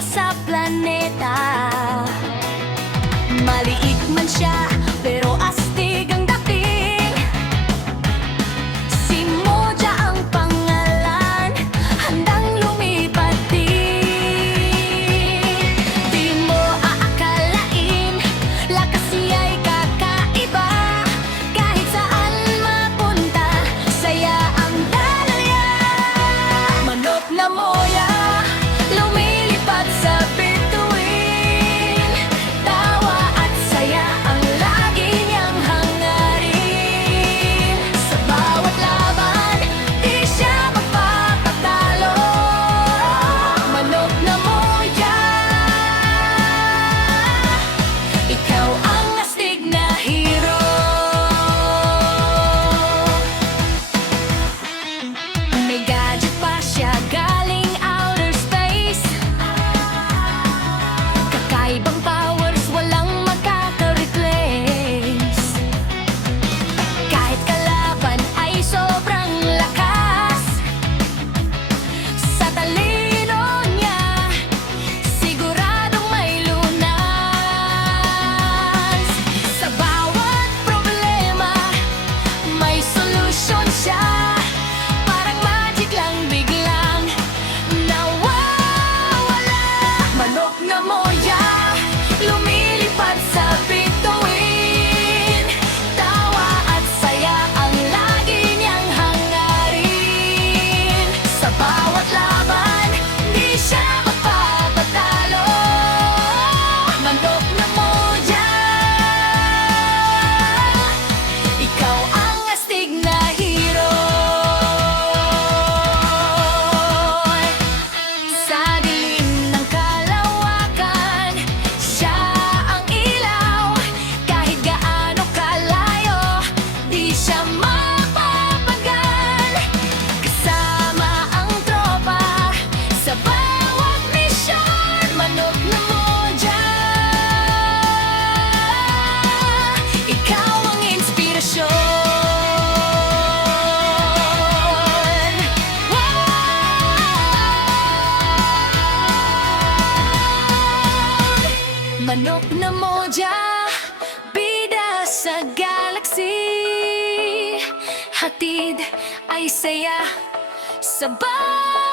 pa sa planeta. Maliit man siya, pero astig ang dating. Si Moja ang pangalan, handang lumipat din. Di mo aakalain, lakas niya'y kakaiba. Kahit saan mapunta, saya ang dala niya. Manok na Moja, lumilipad sa bituin. Tawa at saya ang lagi niyang hangarin. Sa bawat laban, di siya magpapatalo. Manok na Moja, ikaw ang astig na hero. May gadget pa siya galing outer space. Kakaibang powers, walang makaka-replace. Kahit kalaban ay sobrang lakas, sa talino niya, siguradong may lunas. Sa bawat problema, may solusyon siya. Parang magic lang biglang nawawala. Manok na Moja, lumilipad sa bituin. Tawa at saya ang lagi niyang hangarin. Sa bawat laban, di siya magpapatalo. Manok na Moja, ikaw ang astig na hero. Sa dilim ng kalawakan, siya ang ilaw. Kahit gaano kalayo, di siya mapapagal. Kasama ang tropa sa bawat misyon. Manok na Moja, ikaw ang inspirasyon. Manok na Moja, bida sa galaxy. Hatid ay saya sa bawat